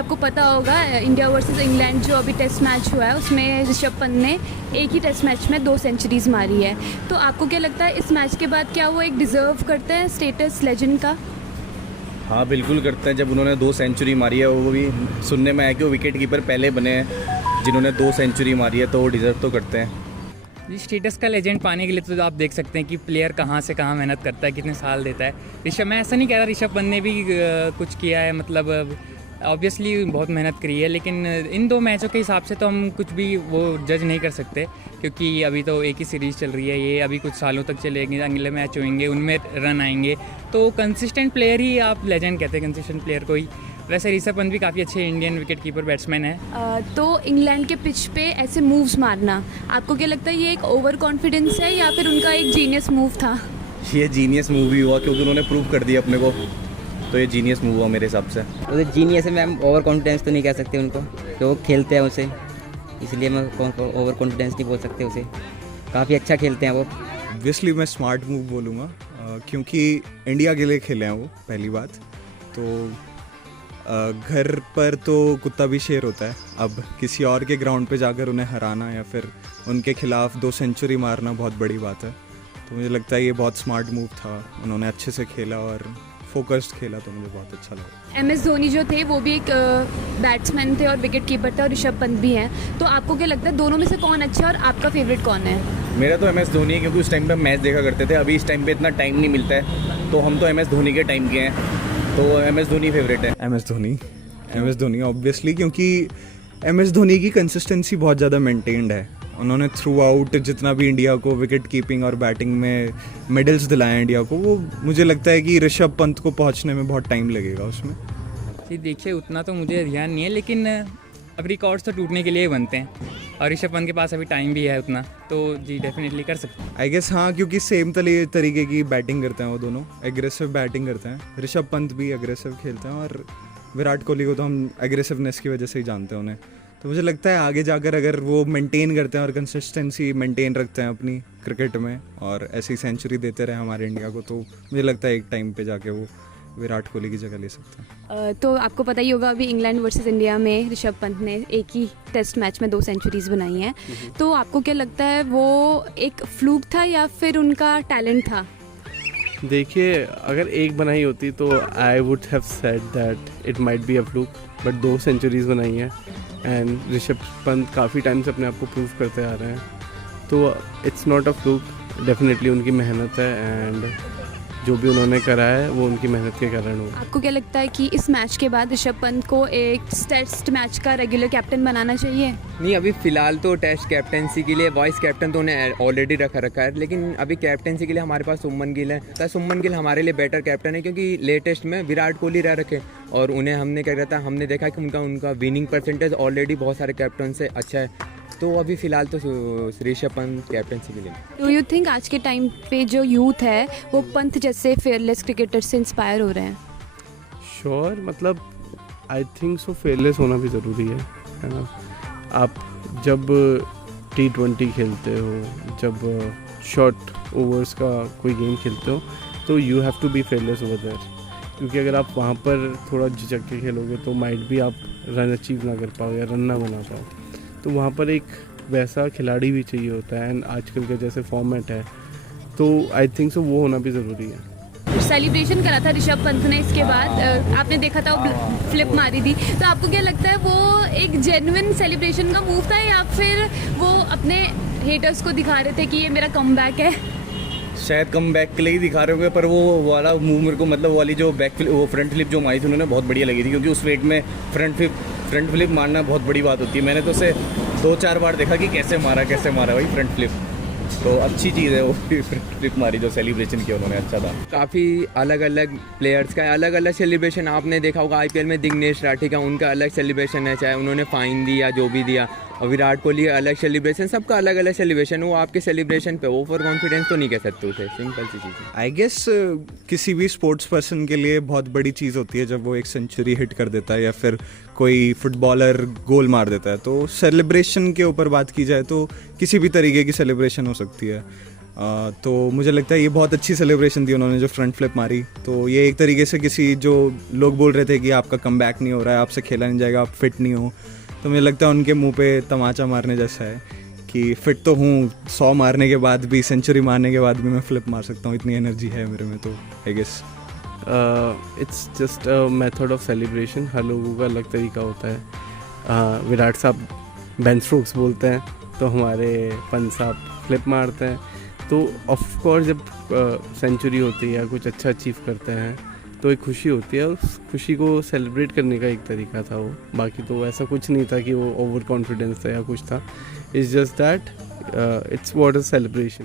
आपको पता होगा इंडिया वर्सेस इंग्लैंड जो अभी टेस्ट मैच हुआ है उसमें ऋषभ पंत ने एक ही टेस्ट मैच में 2 सेंचुरीज मारी है। तो आपको क्या लगता है इस मैच के बाद क्या वो एक डिज़र्व करते हैं स्टेटस लेजेंड का? हाँ बिल्कुल करते हैं। जब उन्होंने 2 सेंचुरी मारी है, वो भी सुनने में आया कि वो विकेट कीपर पहले बने हैं जिन्होंने 2 सेंचुरी मारी है, तो वो डिज़र्व तो करते हैं। जी, स्टेटस का लेजेंड पाने के लिए तो आप देख सकते हैं कि प्लेयर कहाँ से कहाँ मेहनत करता है, कितने साल देता है। मैं ऐसा नहीं कह रहा ऋषभ पंत ने भी कुछ किया है, मतलब ऑब्वियसली बहुत मेहनत करी है, लेकिन इन 2 मैचों के हिसाब से तो हम कुछ भी वो जज नहीं कर सकते, क्योंकि अभी तो एक ही सीरीज़ चल रही है, ये अभी कुछ सालों तक चलेगी, अगले मैच होंगे उनमें रन आएंगे, तो कंसिस्टेंट प्लेयर ही आप लेजेंड कहते हैं, कंसिस्टेंट प्लेयर को ही। वैसे ऋषभ पंत भी काफ़ी अच्छे इंडियन विकेट कीपर बैट्समैन है। तो इंग्लैंड के पिच पे ऐसे मूव्स मारना आपको क्या लगता है ये एक ओवर कॉन्फिडेंस है या फिर उनका एक जीनियस मूव था? ये जीनियस मूव ही हुआ क्योंकि उन्होंने प्रूव कर दिया अपने को, तो ये जीनियस मूव हुआ मेरे हिसाब से। तो जीनियस है मैम, ओवर कॉन्फिडेंस तो नहीं कह सकते उनको, तो वो खेलते हैं उसे, इसलिए मैं ओवर कॉन्फिडेंस नहीं बोल सकते उसे, काफ़ी अच्छा खेलते हैं वो। ऑब्वियसली मैं स्मार्ट मूव बोलूँगा क्योंकि इंडिया के लिए खेले हैं वो, पहली बात तो। घर पर तो कुत्ता भी शेर होता है, अब किसी और के ग्राउंड पे जाकर उन्हें हराना या फिर उनके खिलाफ 2 सेंचुरी मारना बहुत बड़ी बात है, तो मुझे लगता है ये बहुत स्मार्ट मूव था। उन्होंने अच्छे से खेला और फोकस्ड खेला, तो मुझे बहुत अच्छा लगा। MS धोनी जो थे वो भी एक बैट्समैन थे और विकेट कीपर थे, और ऋषभ पंत भी हैं, तो आपको क्या लगता है दोनों में से कौन अच्छा और आपका फेवरेट कौन है? मेरा तो MS धोनी है, क्योंकि उस टाइम पे हम मैच देखा करते थे, अभी इस टाइम पे इतना टाइम नहीं मिलता है, तो हम तो MS धोनी के टाइम के हैं, तो MS धोनी फेवरेट है। MS धोनी ऑब्वियसली, क्योंकि MS धोनी की कंसिस्टेंसी बहुत ज़्यादा मेंटेन्ड है। उन्होंने थ्रू आउट जितना भी इंडिया को विकेट कीपिंग और बैटिंग में मेडल्स दिलाए इंडिया को, वो मुझे लगता है कि ऋषभ पंत को पहुंचने में बहुत टाइम लगेगा उसमें। जी देखिए, उतना तो मुझे ध्यान नहीं है, लेकिन अब रिकॉर्ड्स तो टूटने के लिए ही बनते हैं, और ऋषभ पंत के पास अभी टाइम भी है उतना, तो जी डेफिनेटली कर सकते हैं। आई गेस हाँ, क्योंकि सेम तरीके की बैटिंग करते हैं वो दोनों, एग्रेसिव बैटिंग करते हैं। ऋषभ पंत भी एग्रेसिव खेलते हैं और विराट कोहली को तो हम एग्रेसिवनेस की वजह से ही जानते हैं उन्हें, तो मुझे लगता है आगे जाकर अगर वो मेंटेन करते हैं और कंसिस्टेंसी मेंटेन रखते हैं अपनी क्रिकेट में और ऐसी सेंचुरी देते रहे हमारे इंडिया को, तो मुझे लगता है एक टाइम पे जाके वो विराट कोहली की जगह ले सकते हैं। तो आपको पता ही होगा अभी इंग्लैंड वर्सेस इंडिया में ऋषभ पंत ने एक ही टेस्ट मैच में 2 सेंचुरीज बनाई हैं, तो आपको क्या लगता है वो एक फ्लूक था या फिर उनका टैलेंट था? देखिए, अगर एक बनाई होती तो I would have said that it might be a fluke, but 2 centuries बनाई हैं एंड ऋषभ पंत काफ़ी टाइम से अपने आप को प्रूव करते आ रहे हैं, तो it's not a fluke, definitely उनकी मेहनत है एंड जो भी उन्होंने करा है वो उनकी मेहनत के कारण हुआ। आपको क्या लगता है कि इस मैच के बाद ऋषभ पंत को एक टेस्ट मैच का रेगुलर कैप्टन बनाना चाहिए? नहीं, अभी फ़िलहाल तो टेस्ट कैप्टनसी के लिए वाइस कैप्टन तो उन्हें ऑलरेडी रखा है, लेकिन अभी कैप्टनसी के लिए हमारे पास सुमन गिल है, तो सुमन गिल हमारे लिए बेटर कैप्टन है, क्योंकि लेटेस्ट में विराट कोहली रह रखे और उन्हें हमने क्या कहता है, हमने देखा कि उनका विनिंग परसेंटेज ऑलरेडी बहुत सारे कैप्टन से अच्छा है, तो अभी फ़िलहाल तो ऋषभ पंत कैप्टनसी के लिए। डू यू थिंक आज के टाइम पे जो यूथ है वो पंत जैसे फेयरलेस क्रिकेटर से इंस्पायर हो रहे हैं? श्योर, मतलब आई थिंक सो, फेयरलेस होना भी ज़रूरी है ना। आप जब T20 खेलते हो, जब शॉर्ट ओवर्स का कोई गेम खेलते हो, तो you have to be fearless over there, क्योंकि अगर आप वहाँ पर थोड़ा झिझक के खेलोगे तो माइट भी आप रन अचीव ना कर पाओ या रन ना बना पाओ, तो वहाँ पर एक वैसा खिलाड़ी भी चाहिए होता है, एंड आजकल का जैसे फॉर्मेट है, तो आई थिंक सो वो होना भी ज़रूरी है। सेलिब्रेशन करा था ऋषभ पंत ने इसके बाद, आपने देखा था वो फ्लिप मारी थी, तो आपको क्या लगता है वो एक जेन्युइन सेलिब्रेशन का मूव था या फिर वो अपने हेटर्स को दिखा रहे थे कि ये मेरा कमबैक है? शायद कम बैक के लिए ही दिखा रहे होंगे, पर वो वाला मूव मेरे को, मतलब वाली जो वो फ्रंट फ्लिप जो मारी थी उन्होंने बहुत बढ़िया लगी थी, क्योंकि उस वेट में फ्रंट फ्लिप मारना बहुत बड़ी बात होती है। मैंने तो उसे 2-4 बार देखा कि कैसे मारा भाई फ्रंट फ्लिप, तो अच्छी चीज़ है वो फ्रंट फ्लिप मारी जो सेलिब्रेशन किया उन्होंने, अच्छा था। काफ़ी अलग अलग प्लेयर्स का अलग अलग सेलिब्रेशन आपने देखा होगा, IPL में दिग्नेश राठी का उनका अलग सेलिब्रेशन है, चाहे उन्होंने फाइन दिया जो भी दिया, और विराट कोहली अलग सेलिब्रेशन, सबका अलग अलग सेलिब्रेशन। वो आपके सेलिब्रेशन पे ओवर कॉन्फिडेंस तो नहीं कह सकते उसे, सिंपल सी चीज़ है। आई गेस किसी भी स्पोर्ट्स पर्सन के लिए बहुत बड़ी चीज़ होती है जब वो एक सेंचुरी हिट कर देता है या फिर कोई फुटबॉलर गोल मार देता है, तो सेलिब्रेशन के ऊपर बात की जाए तो किसी भी तरीके की सेलिब्रेशन हो सकती है। तो मुझे लगता है ये बहुत अच्छी सेलिब्रेशन थी उन्होंने जो फ्रंट फ्लिप मारी। तो ये एक तरीके से किसी जो लोग बोल रहे थे कि आपका कमबैक नहीं हो रहा है, आपसे खेला नहीं जाएगा, आप फिट नहीं हो, तो मुझे लगता है उनके मुंह पे तमाचा मारने जैसा है कि फिट तो हूँ, 100 मारने के बाद भी, सेंचुरी मारने के बाद भी मैं फ्लिप मार सकता हूँ, इतनी एनर्जी है मेरे में। तो I guess it's just a method of celebration. हर लोगों का अलग तरीका होता है। विराट साहब बेन स्ट्रोक्स बोलते हैं, तो हमारे पंत साहब फ्लिप मारते हैं। तो ऑफ कोर्स जब सेंचुरी होती है या कुछ अच्छा अचीव करते हैं तो एक खुशी होती है, और उस खुशी को सेलिब्रेट करने का एक तरीका था वो। बाकी तो ऐसा कुछ नहीं था कि वो ओवर कॉन्फिडेंस था या कुछ था। It's just that it's what a celebration.